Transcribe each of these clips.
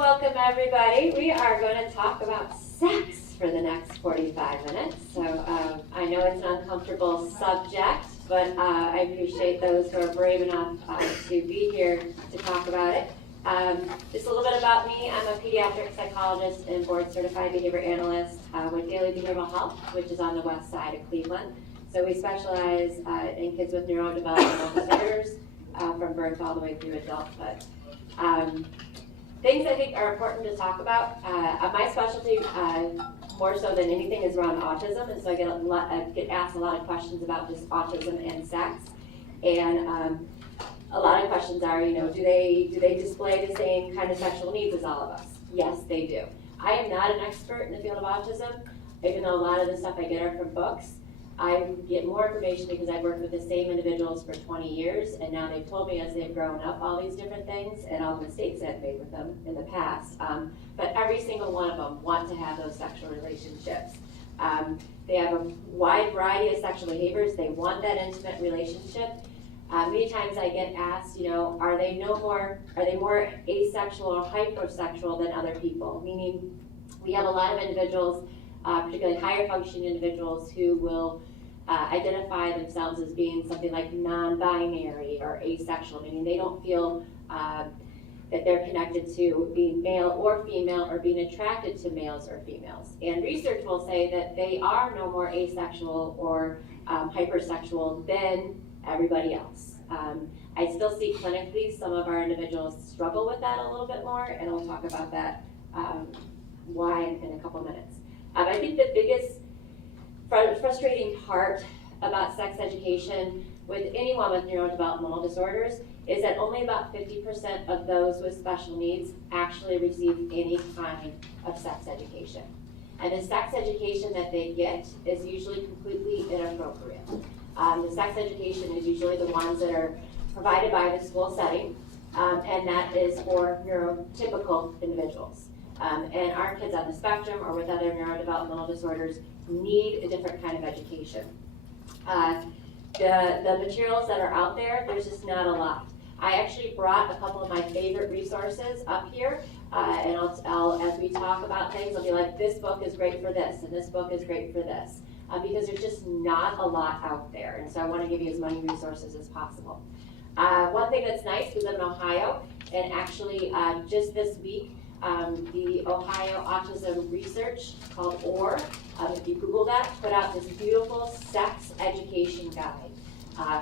welcome everybody. We are going to talk about sex for the next 45 minutes. So I know it's an uncomfortable subject, but I appreciate those who are brave enough to be here to talk about it. Just a little bit about me. I'm a pediatric psychologist and board certified behavior analyst with Daily Behavioral Health, which is on the west side of Cleveland. So we specialize in kids with neurodevelopmental disorders from birth all the way through adulthood. Things I think are important to talk about. My specialty, more so than anything, is around autism, and so I get asked a lot of questions about just autism and sex. And a lot of questions are, do they display the same kind of sexual needs as all of us? Yes, they do. I am not an expert in the field of autism, even though a lot of the stuff I get are from books. I get more information because I've worked with the same individuals for 20 years, and now they've told me as they've grown up all these different things and all the mistakes I've made with them in the past. But every single one of them want to have those sexual relationships. They have a wide variety of sexual behaviors. They want that intimate relationship. Many times I get asked, are they more asexual or hypersexual than other people? Meaning, we have a lot of individuals, particularly higher functioning individuals, who will identify themselves as being something like non-binary or asexual, meaning they don't feel that they're connected to being male or female or being attracted to males or females. And research will say that they are no more asexual or hypersexual than everybody else. I still see clinically some of our individuals struggle with that a little bit more, and we'll talk about that why in a couple minutes. I think the biggest frustrating part about sex education with anyone with neurodevelopmental disorders is that only about 50% of those with special needs actually receive any kind of sex education. And the sex education that they get is usually completely inappropriate. The sex education is usually the ones that are provided by the school setting, and that is for neurotypical individuals. And our kids on the spectrum or with other neurodevelopmental disorders need a different kind of education. The materials that are out there, there's just not a lot. I actually brought a couple of my favorite resources up here, and I'll as we talk about things, I'll be like, this book is great for this, and this book is great for this, because there's just not a lot out there, and so I want to give you as many resources as possible. One thing that's nice, we live in Ohio, and actually just this week, the Ohio Autism Research, called OAR, if you Google that, put out this beautiful sex education guide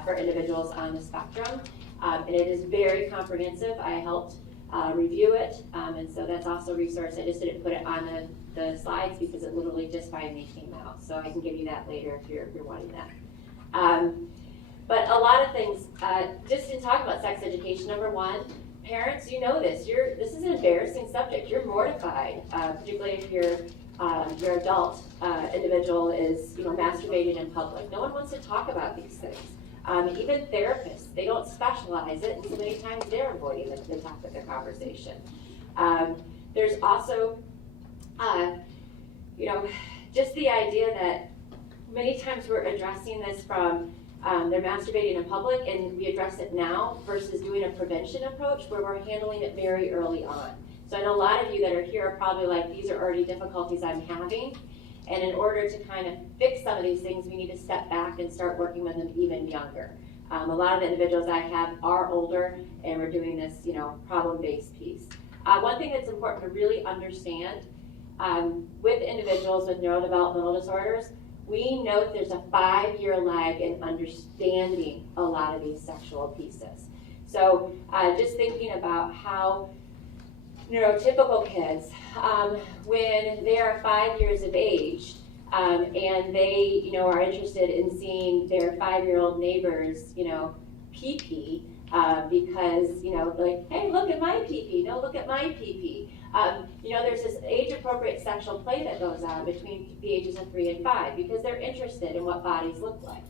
for individuals on the spectrum. And it is very comprehensive. I helped review it, and so that's also a resource. I just didn't put it on the slides because it literally just finally came out. So I can give you that later if you're wanting that. But a lot of things, just in talking about sex education, number one, parents, you know this. This is an embarrassing subject. You're mortified, particularly if your adult individual is masturbating in public. No one wants to talk about these things. Even therapists, they don't specialize it, and so many times they're avoiding the topic of conversation. There's also, just the idea that many times we're addressing this from they're masturbating in public, and we address it now versus doing a prevention approach where we're handling it very early on. So I know a lot of you that are here are probably like, these are already difficulties I'm having, and in order to kind of fix some of these things, we need to step back and start working with them even younger. A lot of the individuals I have are older, and we're doing this, problem-based piece. One thing that's important to really understand with individuals with neurodevelopmental disorders, we know that there's a 5-year lag in understanding a lot of these sexual pieces. So just thinking about how neurotypical kids, when they are 5 years of age, and they, are interested in seeing their 5-year-old neighbors, pee-pee, because, like, hey, look at my pee-pee, no, look at my pee-pee. There's this age-appropriate sexual play that goes on between the ages of 3 and 5 because they're interested in what bodies look like.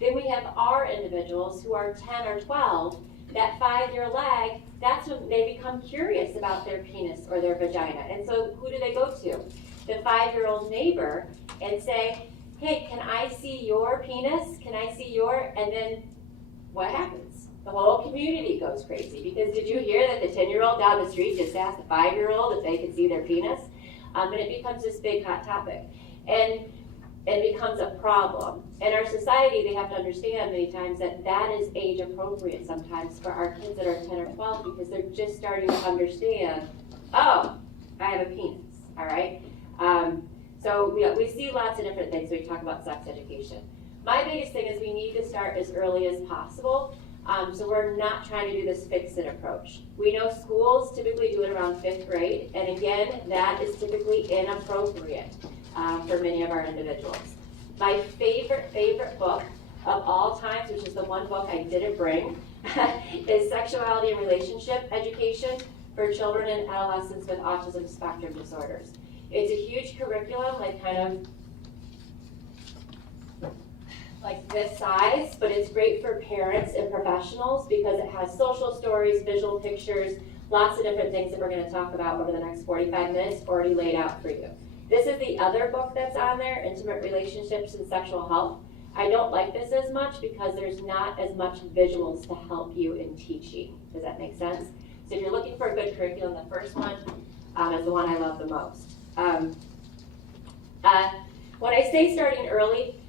Then we have our individuals who are 10 or 12, that 5-year lag, that's when they become curious about their penis or their vagina. And so who do they go to? The 5-year-old neighbor and say, hey, can I see your penis? Can I see and then what happens? the whole community goes crazy. Because did you hear that the 10-year-old down the street just asked the 5-year-old if they could see their penis? And it becomes this big hot topic. And it becomes a problem. In our society, they have to understand many times that that is age appropriate sometimes for our kids that are 10 or 12 because they're just starting to understand, oh, I have a penis, all right? So we see lots of different things when we talk about sex education. My biggest thing is we need to start as early as possible. So we're not trying to do this fix-it approach. We know schools typically do it around 5th grade, and again, that is typically inappropriate for many of our individuals. My favorite book of all times, which is the one book I didn't bring, is Sexuality and Relationship Education for Children and Adolescents with Autism Spectrum Disorders. It's a huge curriculum, like kind of like this size, but it's great for parents and professionals because it has social stories, visual pictures, lots of different things that we're going to talk about over the next 45 minutes already laid out for you. This is the other book that's on there, Intimate Relationships and Sexual Health. I don't like this as much because there's not as much visuals to help you in teaching. Does that make sense? So if you're looking for a good curriculum, the first one is the one I love the most. When I say starting early,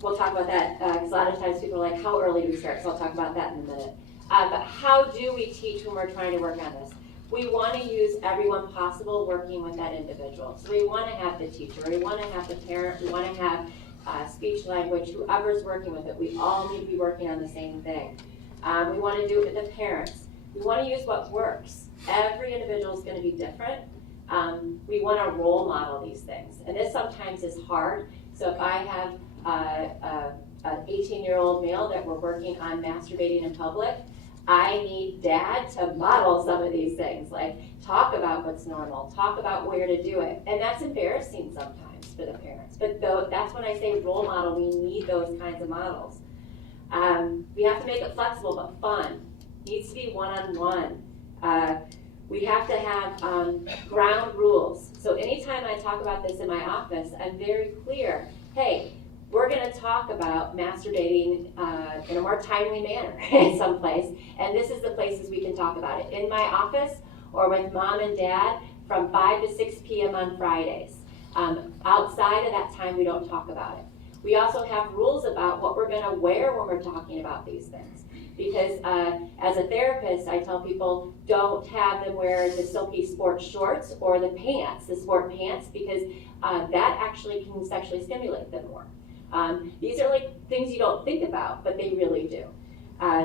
we'll talk about that because a lot of times people are like, how early do we start? So I'll talk about that in a minute. But how do we teach when we're trying to work on this? We want to use everyone possible working with that individual. So we want to have the teacher, we want to have the parent, we want to have speech language, whoever's working with it. We all need to be working on the same thing. We want to do it with the parents. We want to use what works. Every individual is going to be different. We want to role model these things. And this sometimes is hard. So if I have an 18-year-old male that we're working on masturbating in public, I need dad to model some of these things, like talk about what's normal, talk about where to do it. And that's embarrassing sometimes for the parents. But that's when I say role model, we need those kinds of models. We have to make it flexible but fun. It needs to be one-on-one. We have to have ground rules. So anytime I talk about this in my office, I'm very clear, hey, we're going to talk about masturbating in a more timely manner in some place, and this is the places we can talk about it. In my office or with mom and dad from 5 to 6 p.m. on Fridays. Outside of that time, we don't talk about it. We also have rules about what we're going to wear when we're talking about these things. Because as a therapist, I tell people don't have them wear the silky sports shorts or the pants, the sport pants, because that actually can sexually stimulate them more. These are like things you don't think about, but they really do.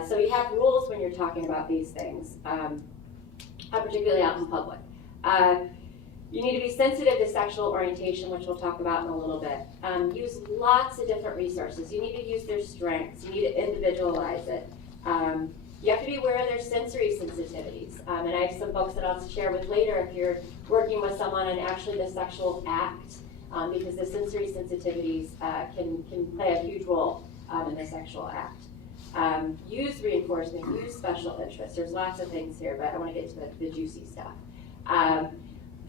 So you have rules when you're talking about these things, particularly out in public. You need to be sensitive to sexual orientation, which we'll talk about in a little bit. Use lots of different resources. You need to use their strengths. You need to individualize it. You have to be aware of their sensory sensitivities. And I have some folks that I'll share with later if you're working with someone on actually the sexual act, because the sensory sensitivities can play a huge role in the sexual act. Use reinforcement, use special interests. There's lots of things here, but I want to get to the juicy stuff.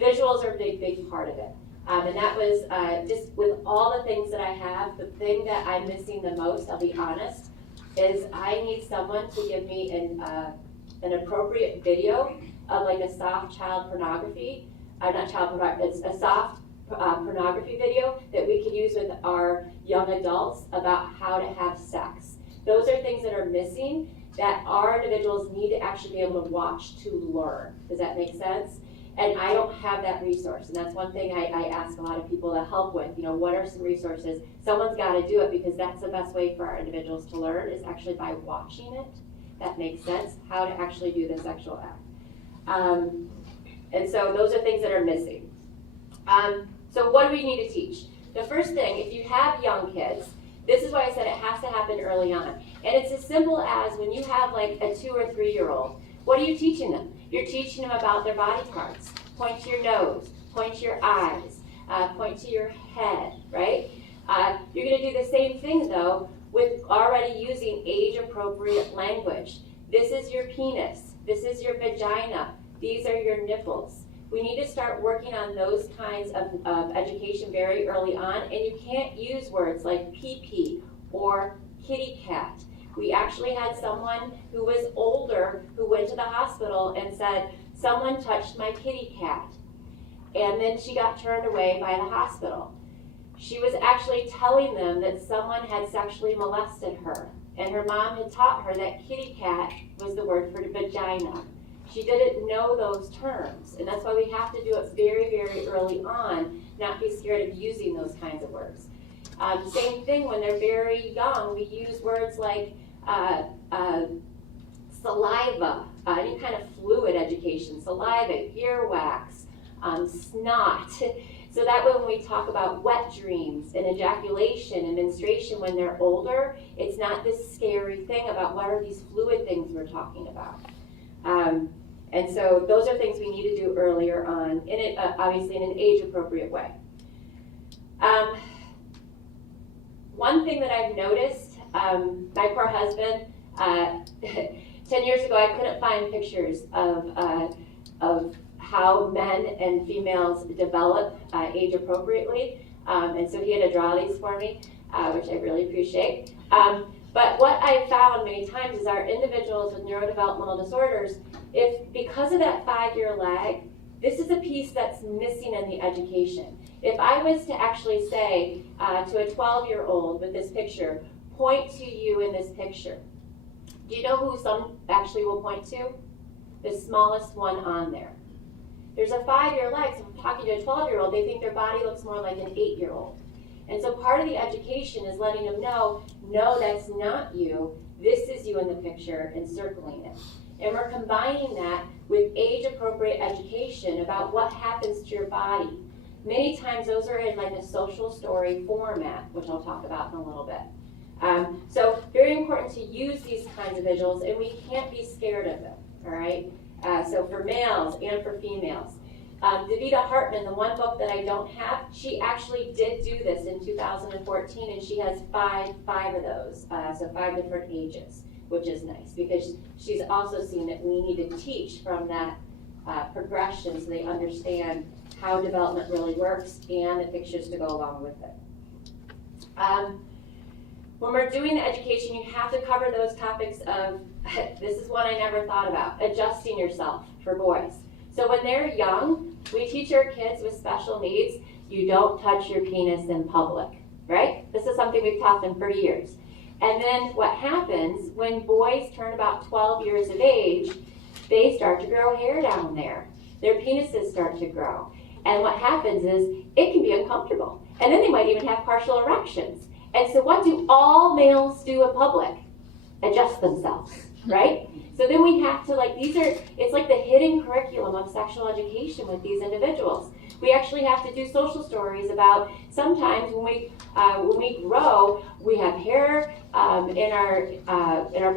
Visuals are a big part of it. And that was just with all the things that I have, the thing that I'm missing the most, I'll be honest, is I need someone to give me an appropriate video of like a soft child pornography, not child pornography, it's a soft pornography video that we can use with our young adults about how to have sex. Those are things that are missing that our individuals need to actually be able to watch to learn. Does that make sense? And I don't have that resource, and that's one thing I ask a lot of people to help with. You know, what are some resources? Someone's got to do it because that's the best way for our individuals to learn is actually by watching it. That makes sense, how to actually do the sexual act. And so those are things that are missing. So what do we need to teach? The first thing, if you have young kids, this is why I said it has to happen early on. And it's as simple as when you have like a 2 or 3 year old, what are you teaching them? You're teaching them about their body parts. Point to your nose, point to your eyes, point to your head, right? You're going to do the same thing, though, with already using age-appropriate language. This is your penis. This is your vagina. These are your nipples. We need to start working on those kinds of education very early on, and you can't use words like pee-pee or kitty cat. We actually had someone who was older who went to the hospital and said, someone touched my kitty cat. And then she got turned away by the hospital. She was actually telling them that someone had sexually molested her. And her mom had taught her that kitty cat was the word for vagina. She didn't know those terms. And that's why we have to do it very, very early on, not be scared of using those kinds of words. Same thing when they're very young, we use words like saliva, any kind of fluid education, saliva, earwax, snot. So that way when we talk about wet dreams and ejaculation and menstruation when they're older, it's not this scary thing about what are these fluid things we're talking about. And so those are things we need to do earlier on, in it, obviously in an age-appropriate way. One thing that I've noticed, my poor husband, 10 years ago I couldn't find pictures of how men and females develop age appropriately, and so he had to draw these for me, which I really appreciate. But what I found many times is our individuals with neurodevelopmental disorders, if because of that 5-year lag, this is a piece that's missing in the education. If I was to actually say to a 12-year-old with this picture, point to you in this picture, do you know who some actually will point to? The smallest one on there. There's a 5-year lag, so if I'm talking to a 12-year-old, they think their body looks more like an 8-year-old. And so part of the education is letting them know, no, that's not you. This is you in the picture, and circling it. And we're combining that with age-appropriate education about what happens to your body. Many times those are in like a social story format, which I'll talk about in a little bit. So very important to use these kinds of visuals, and we can't be scared of them, all right? So for males and for females. Davida Hartman, the one book that I don't have, she actually did do this in 2014, and she has five of those, so 5 different ages, which is nice, because she's also seen that we need to teach from that progression so they understand how development really works and the pictures to go along with it. When we're doing the education, you have to cover those topics of, this is one I never thought about, adjusting yourself for boys. So when they're young, we teach our kids with special needs, you don't touch your penis in public, right? This is something we've taught them for years. And then what happens when boys turn about 12 years of age, they start to grow hair down there. Their penises start to grow. And what happens is it can be uncomfortable. And then they might even have partial erections. And so what do all males do in public? Adjust themselves, right? So then we have to, it's like the hidden curriculum of sexual education with these individuals. We actually have to do social stories about sometimes when we grow, we have hair in our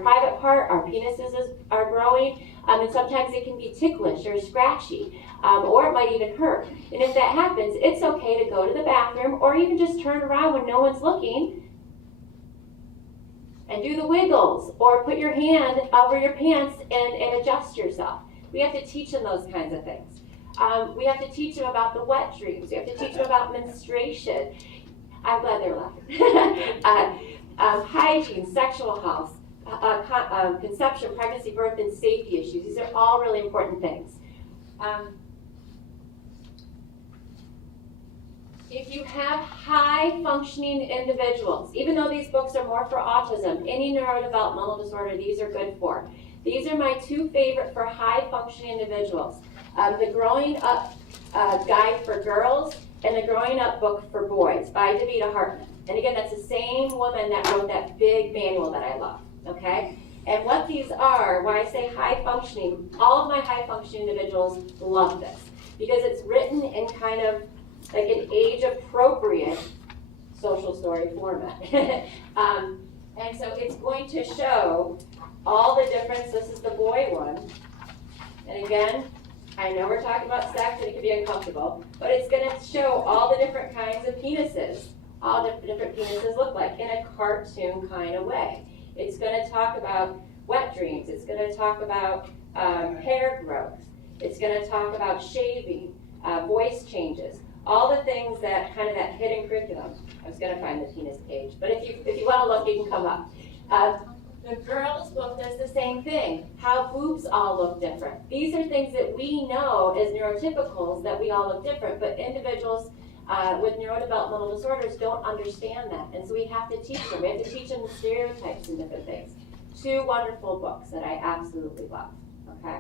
private part, our penises are growing, and sometimes it can be ticklish or scratchy, or it might even hurt. And if that happens, it's okay to go to the bathroom or even just turn around when no one's looking and do the wiggles, or put your hand over your pants and adjust yourself. We have to teach them those kinds of things. We have to teach them about the wet dreams. We have to teach them about menstruation. I'm glad they're laughing. Hygiene, sexual health, conception, pregnancy, birth, and safety issues. These are all really important things. If you have high-functioning individuals, even though these books are more for autism, any neurodevelopmental disorder, these are good for. These are my 2 favorite for high-functioning individuals. The Growing Up Guide for Girls and the Growing Up book for Boys by Davida Hartman. And again, that's the same woman that wrote that big manual that I love, okay? And what these are, when I say high-functioning, all of my high-functioning individuals love this because it's written in kind of like an age-appropriate social story format. And so it's going to show all the difference. This is the boy one. And again, I know we're talking about sex and it can be uncomfortable, but it's going to show all the different kinds of penises, all the different penises look like in a cartoon kind of way. It's going to talk about wet dreams. It's going to talk about hair growth. It's going to talk about shaving, voice changes. All the things that kind of that hidden curriculum. I was going to find the penis page, but if you want to look, you can come up. The girls' book does the same thing. How boobs all look different. These are things that we know as neurotypicals that we all look different, but individuals with neurodevelopmental disorders don't understand that. And so we have to teach them. We have to teach them the stereotypes and different things. Two wonderful books that I absolutely love. Okay.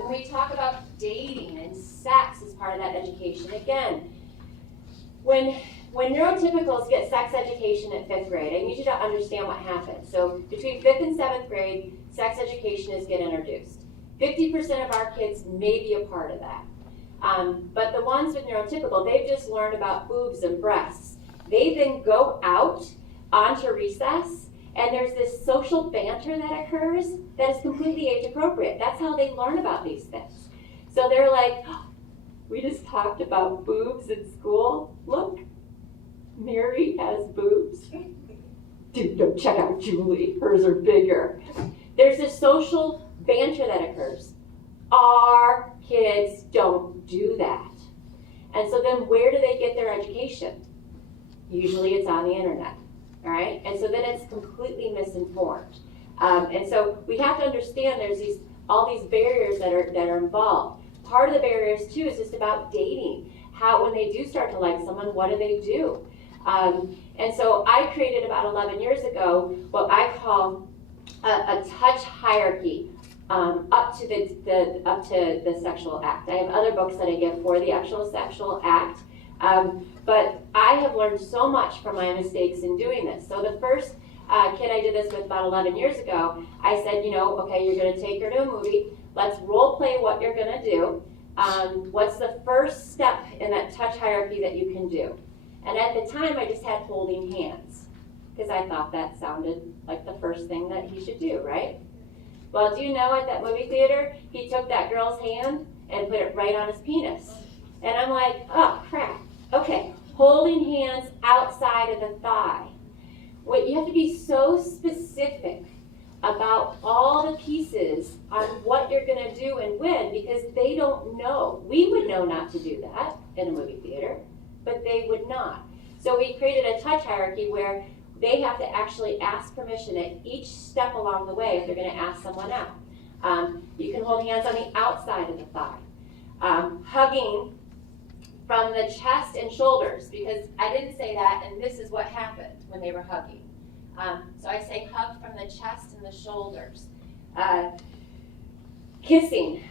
When we talk about dating and sex as part of that education, again, when neurotypicals get sex education at 5th grade, I need you to understand what happens. So between 5th and 7th grade, sex education is get introduced. 50% of our kids may be a part of that. But the ones with neurotypical, they've just learned about boobs and breasts. They then go out onto recess, and there's this social banter that occurs that is completely age appropriate. That's how they learn about these things. So they're like, oh, we just talked about boobs in school. Look, Mary has boobs. Dude, go check out Julie. Hers are bigger. There's this social banter that occurs. Our kids don't do that. And so then where do they get their education? Usually it's on the internet. All right? And so then it's completely misinformed. And so we have to understand there's all these barriers that are involved. Part of the barriers too is just about dating. How when they do start to like someone, what do they do? And so I created about 11 years ago what I call a touch hierarchy up to the sexual act. I have other books that I give for the actual sexual act. But I have learned so much from my mistakes in doing this. So the first kid I did this with about 11 years ago, I said, okay, you're going to take her to a movie. Let's role play what you're going to do. What's the first step in that touch hierarchy that you can do? And at the time, I just had holding hands because I thought that sounded like the first thing that he should do, right? Well, do you know at that movie theater, he took that girl's hand and put it right on his penis. And I'm like, oh, crap. Okay, holding hands outside of the thigh. You have to be so specific about all the pieces on what you're going to do and when because they don't know. We would know not to do that in a movie theater, but they would not. So we created a touch hierarchy where they have to actually ask permission at each step along the way if they're going to ask someone out. You can hold hands on the outside of the thigh. Hugging from the chest and shoulders, because I didn't say that, and this is what happened when they were hugging. So I say hug from the chest and the shoulders. Kissing,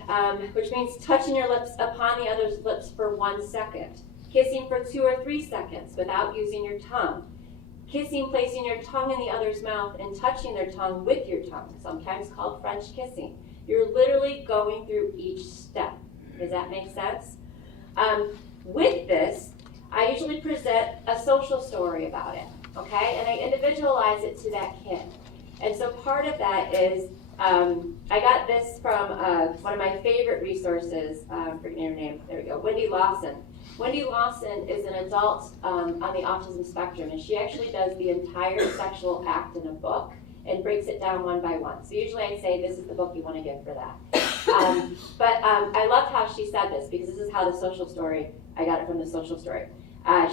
which means touching your lips upon the other's lips for 1 second. Kissing for 2 or 3 seconds without using your tongue. Kissing, placing your tongue in the other's mouth and touching their tongue with your tongue, sometimes called French kissing. You're literally going through each step. Does that make sense? With this, I usually present a social story about it, okay? And I individualize it to that kid. And so part of that is, I got this from one of my favorite resources, I'm forgetting her name, there we go, Wendy Lawson. Wendy Lawson is an adult on the autism spectrum, and she actually does the entire sexual act in a book and breaks it down one by one. So usually I say, this is the book you want to get for that. But I loved how she said this, because this is how the social story, I got it from the social story.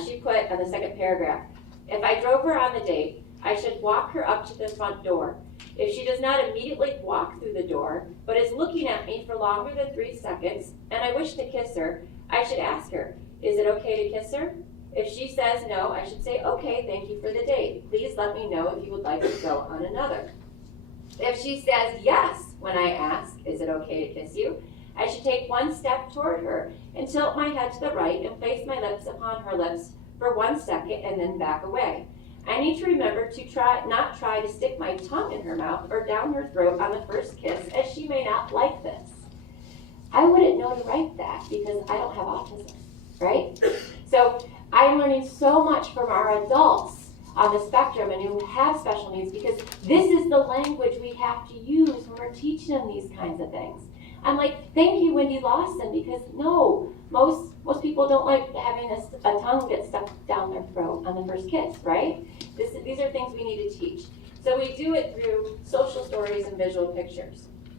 She put on the second paragraph, if I drove her on the date, I should walk her up to the front door. If she does not immediately walk through the door, but is looking at me for longer than 3 seconds, and I wish to kiss her, I should ask her, is it okay to kiss her? If she says no, I should say, okay, thank you for the date. Please let me know if you would like to go on another. If she says yes when I ask, is it okay to kiss you? I should take 1 step toward her and tilt my head to the right and place my lips upon her lips for 1 second and then back away. I need to remember to not try to stick my tongue in her mouth or down her throat on the first kiss, as she may not like this. I wouldn't know to write that because I don't have autism, right? So I'm learning so much from our adults on the spectrum and who have special needs, because this is the language we have to use when we're teaching them these kinds of things. I'm like, thank you, Wendy Lawson, because no, most people don't like having a tongue get stuck down their throat on the first kiss, right? These are things we need to teach. So we do it through social stories and visual pictures.